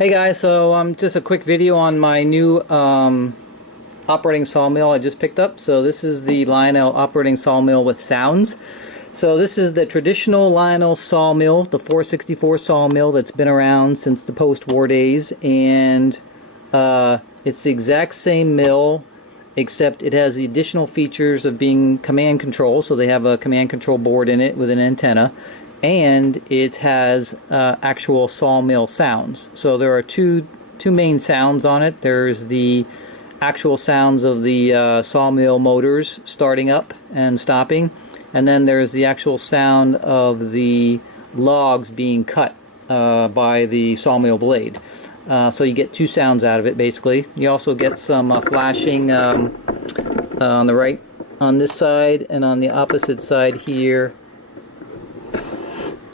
Hey guys, so just a quick video on my new operating sawmill I just picked up. So this is the Lionel operating sawmill with sounds. So this is the traditional Lionel sawmill, the 464 sawmill that's been around since the post-war days, and it's the exact same mill except it has the additional features of being command control. So they have a command control board in it with an antenna, and it has actual sawmill sounds. So there are two main sounds on it. There's the actual sounds of the sawmill motors starting up and stopping, and then there's the actual sound of the logs being cut by the sawmill blade. So you get two sounds out of it basically. You also get some flashing on the right, on this side, and on the opposite side here.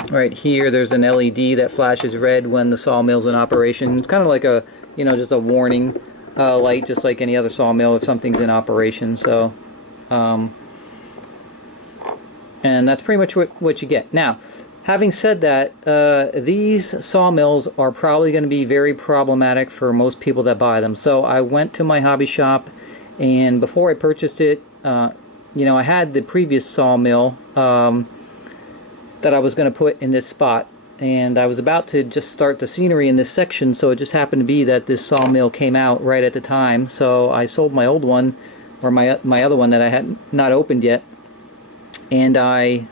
Right here there's an LED that flashes red when the sawmill's in operation. It's kind of like a, just a warning light, just like any other sawmill if something's in operation. So and that's pretty much what you get. Now, having said that, these sawmills are probably going to be very problematic for most people that buy them. So I went to my hobby shop, and before I purchased it, I had the previous sawmill that I was going to put in this spot, and I was about to just start the scenery in this section, so it just happened to be that this sawmill came out right at the time. So I sold my old one, or my other one that I had not opened yet, and I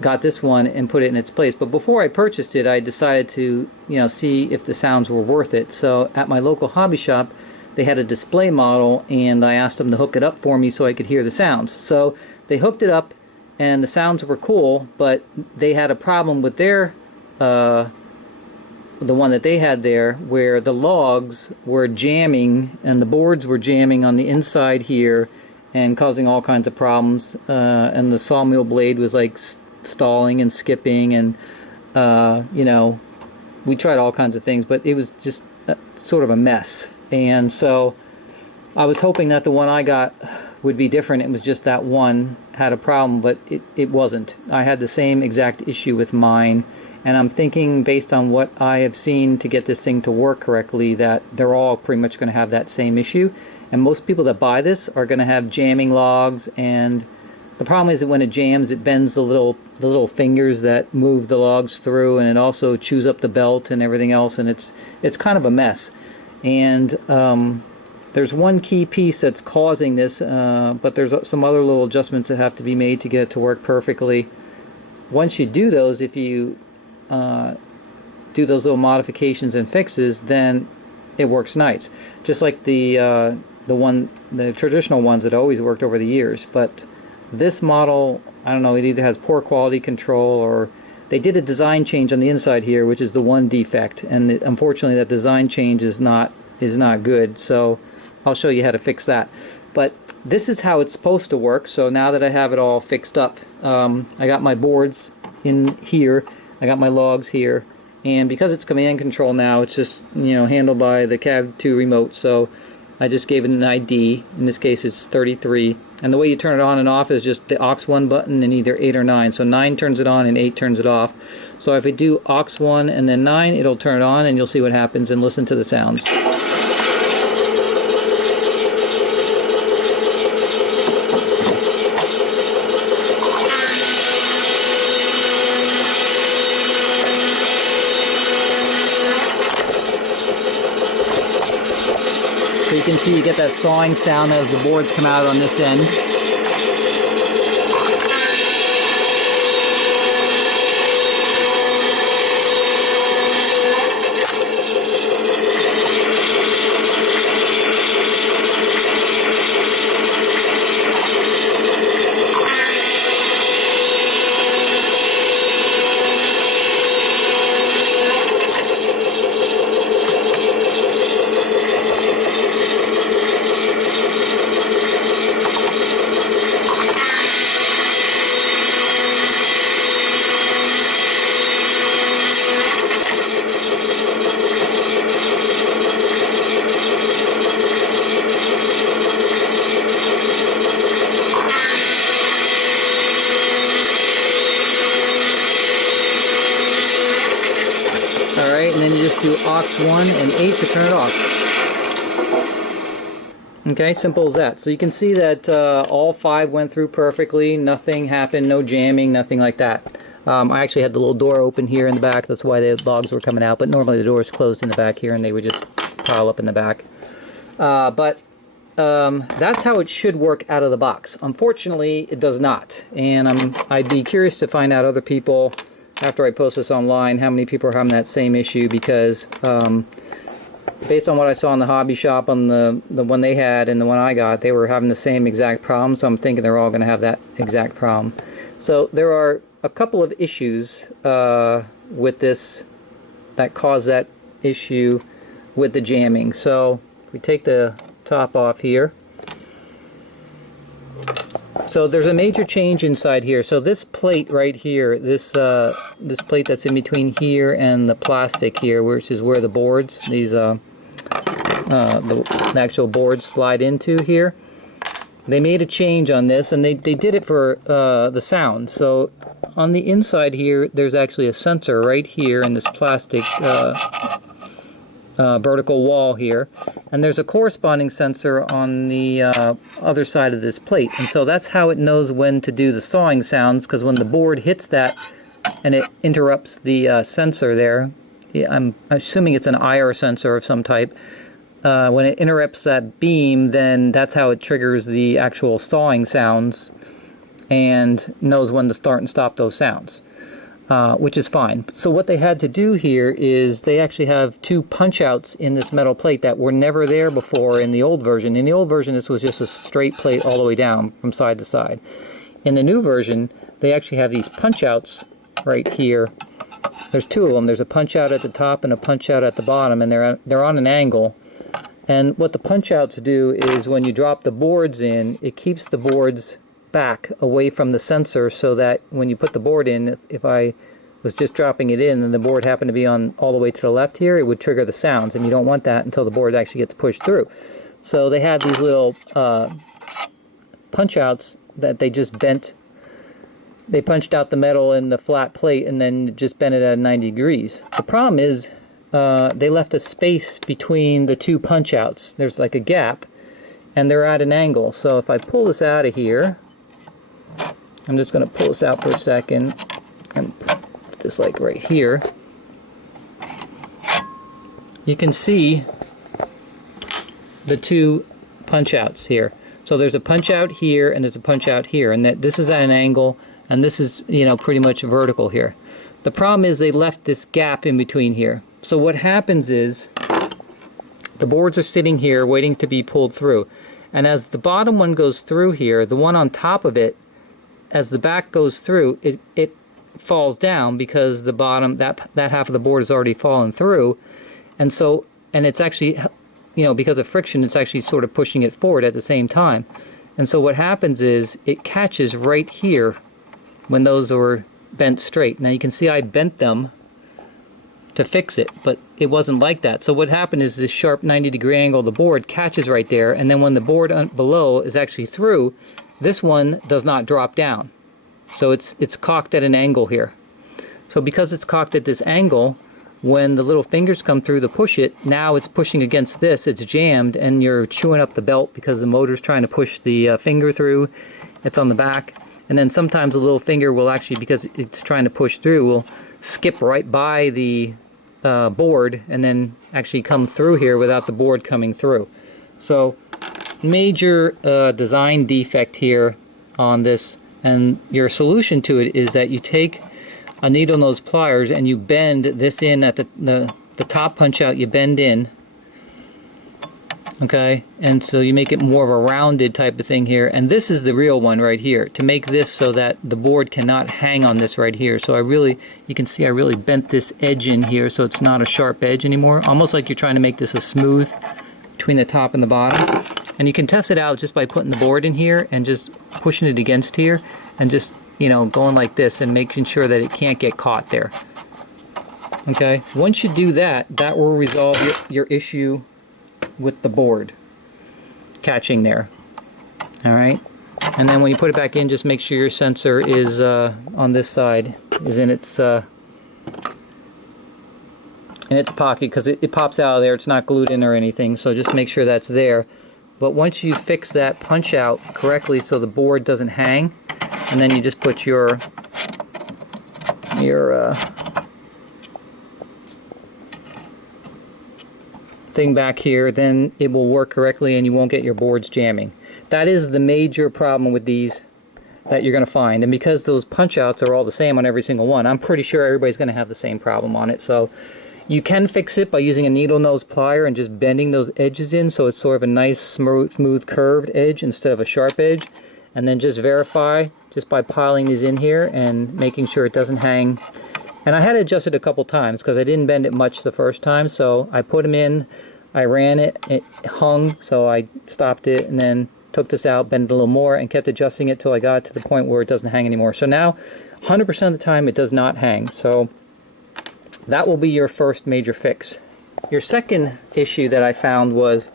got this one and put it in its place. But before I purchased it, I decided to see if the sounds were worth it. So at my local hobby shop, they had a display model, and I asked them to hook it up for me so I could hear the sounds. So they hooked it up, and the sounds were cool, but they had a problem with their the one that they had there, where the logs were jamming and the boards were jamming on the inside here and causing all kinds of problems, and the sawmill blade was like stalling and skipping, and we tried all kinds of things, but it was just sort of a mess. And so I was hoping that the one I got would be different. It was just that one had a problem, but it wasn't. I had the same exact issue with mine, and I'm thinking, based on what I have seen to get this thing to work correctly, that they're all pretty much going to have that same issue. And most people that buy this are going to have jamming logs, and the problem is that when it jams, it bends the little fingers that move the logs through, and it also chews up the belt and everything else, and it's kind of a mess. And there's one key piece that's causing this, but there's some other little adjustments that have to be made to get it to work perfectly. Once you do those, if you do those little modifications and fixes, then it works nice. Just like the traditional ones that always worked over the years. But this model, I don't know, it either has poor quality control, or they did a design change on the inside here, which is the one defect, and unfortunately that design change is not good. So I'll show you how to fix that. But this is how it's supposed to work. So now that I have it all fixed up, I got my boards in here, I got my logs here, and because it's command control now, it's just handled by the CAV2 remote. So I just gave it an ID. In this case it's 33, and the way you turn it on and off is just the aux1 button and either 8 or 9. So 9 turns it on and 8 turns it off. So if I do aux1 and then 9, it'll turn it on, and you'll see what happens, and listen to the sounds. So you can see you get that sawing sound as the boards come out on this end. Alright, and then you just do aux 1 and 8 to turn it off. Okay, simple as that. So you can see that all 5 went through perfectly, nothing happened, no jamming, nothing like that. I actually had the little door open here in the back, that's why the logs were coming out, but normally the door is closed in the back here and they would just pile up in the back. That's how it should work out of the box. Unfortunately, it does not. And I'd be curious to find out other people, after I post this online, how many people are having that same issue, because based on what I saw in the hobby shop on the one they had and the one I got, they were having the same exact problem, so I'm thinking they're all going to have that exact problem. So there are a couple of issues with this that cause that issue with the jamming. So if we take the top off here, so there's a major change inside here. So this plate right here, this plate that's in between here and the plastic here, which is where the boards, these the actual boards slide into here, they made a change on this, and they did it for the sound. So on the inside here, there's actually a sensor right here in this plastic vertical wall here, and there's a corresponding sensor on the other side of this plate, and so that's how it knows when to do the sawing sounds, because when the board hits that and it interrupts the sensor there, I'm assuming it's an IR sensor of some type, when it interrupts that beam, then that's how it triggers the actual sawing sounds and knows when to start and stop those sounds. Which is fine. So what they had to do here is they actually have 2 punch outs in this metal plate that were never there before in the old version. In the old version, this was just a straight plate all the way down from side to side. In the new version, they actually have these punch outs right here. There's 2 of them. There's a punch out at the top and a punch out at the bottom, and they're on an angle. And what the punch outs do is when you drop the boards in, it keeps the boards back away from the sensor, so that when you put the board in, if I was just dropping it in and the board happened to be on all the way to the left here, it would trigger the sounds, and you don't want that until the board actually gets pushed through. So they had these little punch outs that they just bent. They punched out the metal in the flat plate and then just bent it at 90 degrees. The problem is they left a space between the 2 punch outs. There's like a gap, and they're at an angle. So if I pull this out of here, I'm just going to pull this out for a second and put this like right here. You can see the 2 punch outs here. So there's a punch out here and there's a punch out here, and this is at an angle, and this is, you know, pretty much vertical here. The problem is they left this gap in between here. So what happens is the boards are sitting here waiting to be pulled through, and as the bottom one goes through here, the one on top of it, as the back goes through, it falls down because the bottom, that half of the board has already fallen through, and so, and it's actually, you know, because of friction, it's actually sort of pushing it forward at the same time. And so what happens is it catches right here when those are bent straight. Now you can see I bent them to fix it, but it wasn't like that. So what happened is this sharp 90-degree angle of the board catches right there, and then when the board below is actually through, this one does not drop down. So it's cocked at an angle here. So because it's cocked at this angle, when the little fingers come through to push it, now it's pushing against this, it's jammed, and you're chewing up the belt because the motor's trying to push the finger through. It's on the back, and then sometimes the little finger will actually, because it's trying to push through, will skip right by the board and then actually come through here without the board coming through. So major design defect here on this, and your solution to it is that you take a needle nose pliers and you bend this in at the top punch out, you bend in, okay, and so you make it more of a rounded type of thing here, and this is the real one right here, to make this so that the board cannot hang on this right here. So you can see I really bent this edge in here so it's not a sharp edge anymore, almost like you're trying to make this a smooth between the top and the bottom. And you can test it out just by putting the board in here and just pushing it against here and just, you know, going like this and making sure that it can't get caught there. Okay, once you do that, that will resolve your issue with the board catching there. Alright, and then when you put it back in, just make sure your sensor is on this side, is in its in its pocket because it pops out of there. It's not glued in or anything, so just make sure that's there. But once you fix that punch out correctly so the board doesn't hang, and then you just put your thing back here, then it will work correctly and you won't get your boards jamming. That is the major problem with these that you're going to find. And because those punch outs are all the same on every single one, I'm pretty sure everybody's going to have the same problem on it. So you can fix it by using a needle nose plier and just bending those edges in so it's sort of a nice smooth curved edge instead of a sharp edge. And then just verify just by piling these in here and making sure it doesn't hang. And I had to adjust it a couple times because I didn't bend it much the first time, so I put them in, I ran it, it hung, so I stopped it and then took this out, bent it a little more, and kept adjusting it till I got to the point where it doesn't hang anymore. So now 100% of the time it does not hang. So that will be your first major fix. Your second issue that I found was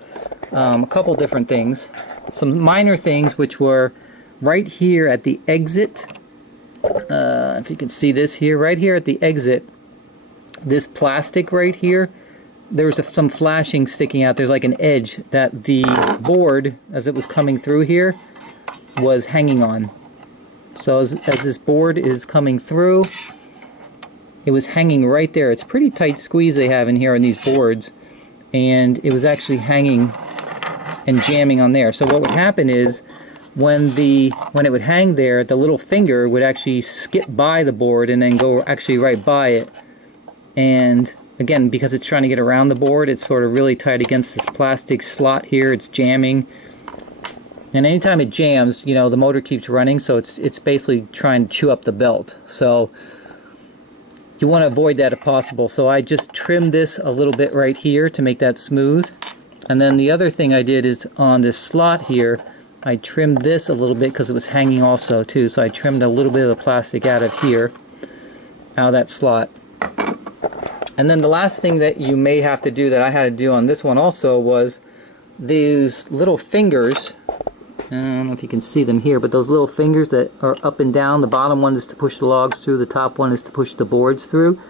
a couple different things. Some minor things which were right here at the exit. If you can see this here, right here at the exit, this plastic right here, there's some flashing sticking out. There's like an edge that the board, as it was coming through here, was hanging on. So as this board is coming through, it was hanging right there. It's pretty tight squeeze they have in here on these boards, and it was actually hanging and jamming on there. So what would happen is when it would hang there, the little finger would actually skip by the board and then go actually right by it. And again, because it's trying to get around the board, it's sort of really tight against this plastic slot here. It's jamming. And anytime it jams, you know, the motor keeps running, so it's basically trying to chew up the belt. So you want to avoid that if possible. So I just trimmed this a little bit right here to make that smooth. And then the other thing I did is on this slot here, I trimmed this a little bit because it was hanging also too. So I trimmed a little bit of the plastic out of here, out of that slot. And then the last thing that you may have to do, that I had to do on this one also, was these little fingers. I don't know if you can see them here, but those little fingers that are up and down, the bottom one is to push the logs through, the top one is to push the boards through.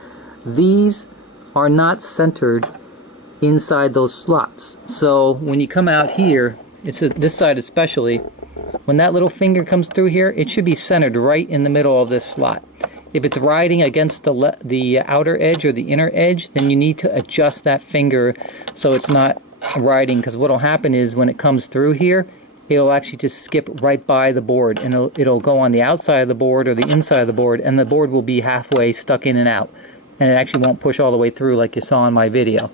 These are not centered inside those slots. So when you come out here, this side especially, when that little finger comes through here, it should be centered right in the middle of this slot. If it's riding against the outer edge or the inner edge, then you need to adjust that finger so it's not riding, because what will happen is when it comes through here, it'll actually just skip right by the board, and it'll go on the outside of the board or the inside of the board, and the board will be halfway stuck in and out, and it actually won't push all the way through like you saw in my video.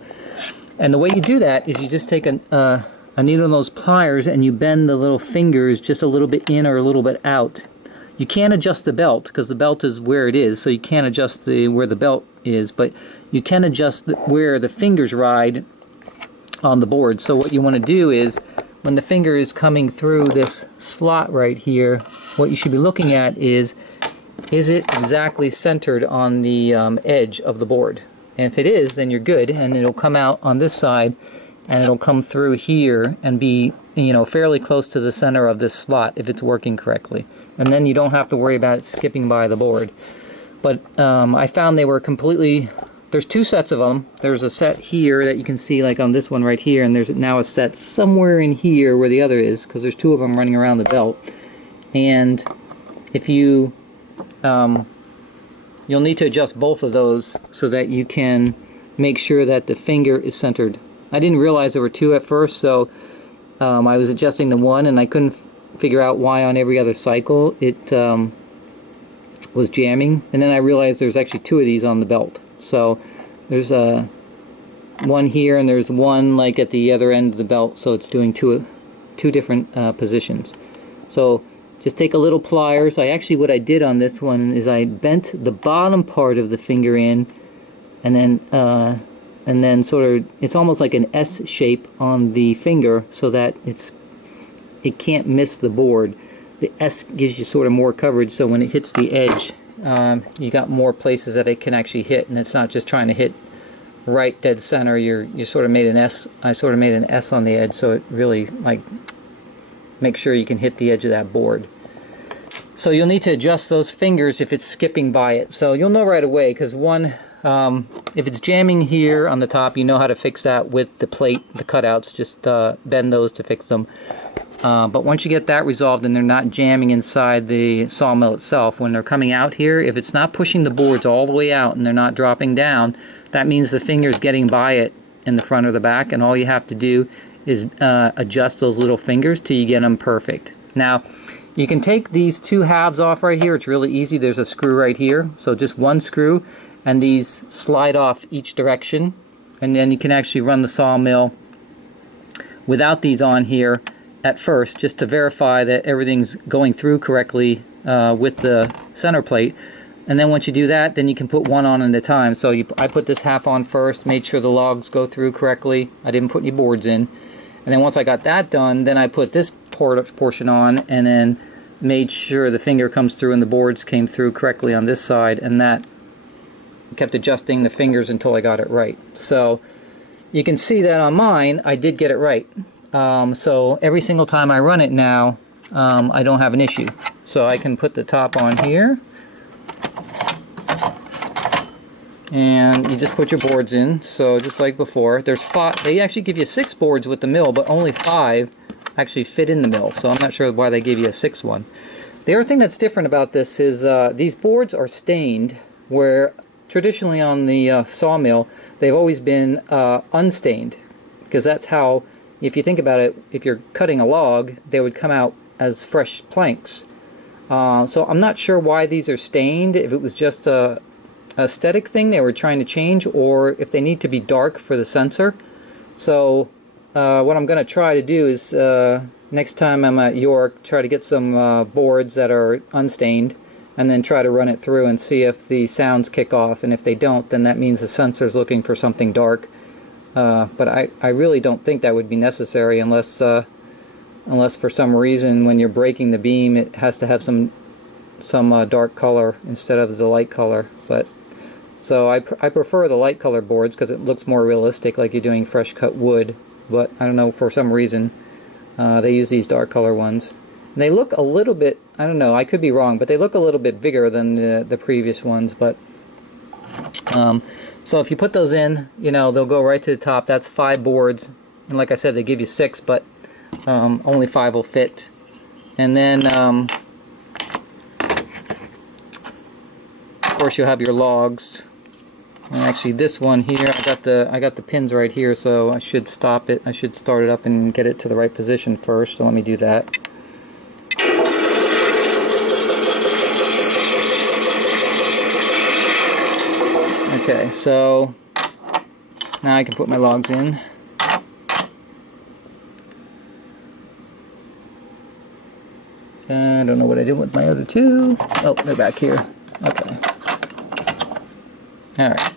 And the way you do that is you just take a needle nose pliers and you bend the little fingers just a little bit in or a little bit out. You can't adjust the belt because the belt is where it is, so you can't adjust where the belt is, but you can adjust where the fingers ride on the board. So what you want to do is, when the finger is coming through this slot right here, what you should be looking at is it exactly centered on the edge of the board? And if it is, then you're good, and it'll come out on this side, and it'll come through here and be, you know, fairly close to the center of this slot if it's working correctly. And then you don't have to worry about it skipping by the board. But I found they were completely, there's two sets of them. There's a set here that you can see like on this one right here, and there's now a set somewhere in here where the other is, because there's two of them running around the belt. And if you, you'll need to adjust both of those so that you can make sure that the finger is centered. I didn't realize there were two at first, so I was adjusting the one and I couldn't figure out why on every other cycle it was jamming, and then I realized there's actually two of these on the belt. So there's one here and there's one like at the other end of the belt, so it's doing two different positions. So just take a little pliers. What I did on this one is I bent the bottom part of the finger in, and then sort of, it's almost like an S shape on the finger so that it can't miss the board. The S gives you sort of more coverage, so when it hits the edge, you got more places that it can actually hit, and it's not just trying to hit right dead center. You sort of made an S. I sort of made an S on the edge, so it really like make sure you can hit the edge of that board. So you'll need to adjust those fingers if it's skipping by it. So you'll know right away, because one If it's jamming here on the top, you know how to fix that with the plate, the cutouts. Just bend those to fix them. But once you get that resolved and they're not jamming inside the sawmill itself, when they're coming out here, if it's not pushing the boards all the way out and they're not dropping down, that means the finger's getting by it in the front or the back, and all you have to do is adjust those little fingers till you get them perfect. Now, you can take these two halves off right here. It's really easy. There's a screw right here. So just one screw, and these slide off each direction. And then you can actually run the sawmill without these on here at first, just to verify that everything's going through correctly with the center plate. And then once you do that, then you can put one on at a time. So I put this half on first, made sure the logs go through correctly. I didn't put any boards in. And then once I got that done, then I put this portion on, and then made sure the finger comes through and the boards came through correctly on this side, and that kept adjusting the fingers until I got it right. So you can see that on mine I did get it right. So every single time I run it now, I don't have an issue. So I can put the top on here, and you just put your boards in. So just like before, there's 5. They actually give you 6 boards with the mill, but only 5 actually fit in the mill, so I'm not sure why they gave you a 6th one. The other thing that's different about this is these boards are stained, where traditionally on the sawmill they've always been unstained, because that's how, if you think about it, if you're cutting a log, they would come out as fresh planks. So I'm not sure why these are stained, if it was just a aesthetic thing they were trying to change, or if they need to be dark for the sensor. So what I'm going to try to do is, next time I'm at York, try to get some boards that are unstained, and then try to run it through and see if the sounds kick off, and if they don't, then that means the sensor's looking for something dark. But I really don't think that would be necessary, unless for some reason when you're breaking the beam it has to have some dark color instead of the light color. But so I prefer the light color boards because it looks more realistic, like you're doing fresh cut wood. But I don't know, for some reason they use these dark color ones. And they look a little bit, I don't know, I could be wrong, but they look a little bit bigger than the previous ones. But so if you put those in, you know, they'll go right to the top. That's 5 boards, and like I said, they give you 6, but only 5 will fit. And then of course you'll have your logs. And actually this one here, I got the pins right here, so I should stop it. I should start it up and get it to the right position first. So let me do that. Okay, so now I can put my logs in. I don't know what I did with my other 2. Oh, they're back here. Okay. Alright,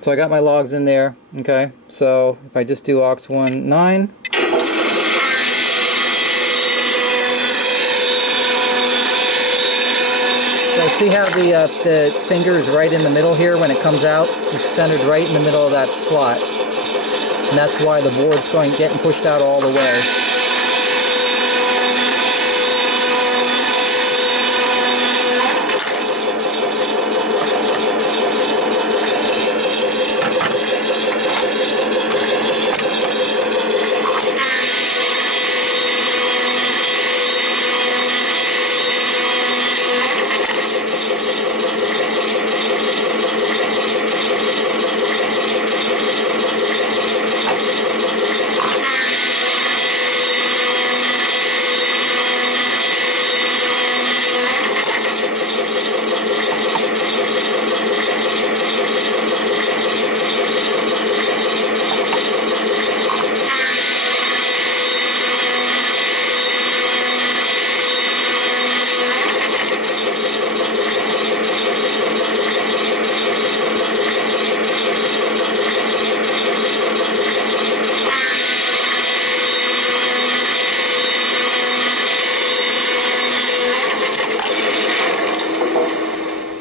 so I got my logs in there. Okay, so if I just do aux 1 9, so see how the finger is right in the middle here when it comes out? It's centered right in the middle of that slot, and that's why the board's getting pushed out all the way.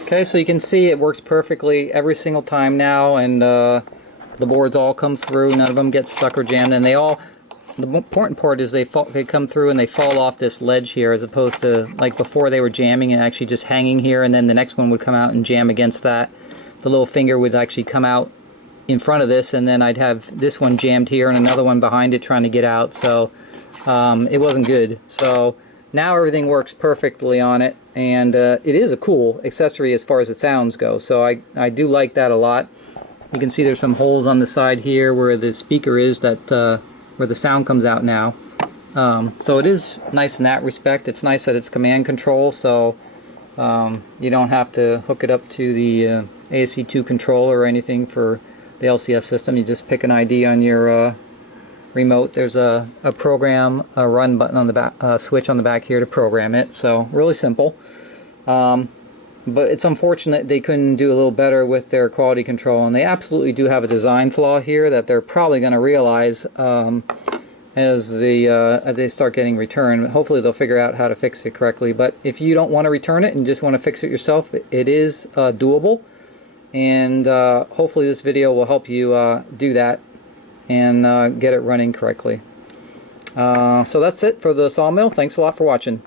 Okay, so you can see it works perfectly every single time now, and the boards all come through. None of them get stuck or jammed, and they all, the important part is they come through and they fall off this ledge here, as opposed to like before they were jamming and actually just hanging here, and then the next one would come out and jam against that. the little finger would actually come out in front of this, and then I'd have this one jammed here and another one behind it trying to get out, so it wasn't good. So now everything works perfectly on it, and it is a cool accessory as far as the sounds go, so I do like that a lot. You can see there's some holes on the side here where the speaker is, that where the sound comes out now. So it is nice in that respect. It's nice that it's command control, so you don't have to hook it up to the ASC2 controller or anything for the LCS system. You just pick an ID on your remote. There's a program, a run button on the back, switch on the back here to program it. So really simple. But it's unfortunate they couldn't do a little better with their quality control, and they absolutely do have a design flaw here that they're probably going to realize as they start getting returned. Hopefully they'll figure out how to fix it correctly. But if you don't want to return it and just want to fix it yourself, it is doable. And hopefully this video will help you do that and get it running correctly. So that's it for the Sawmill. Thanks a lot for watching.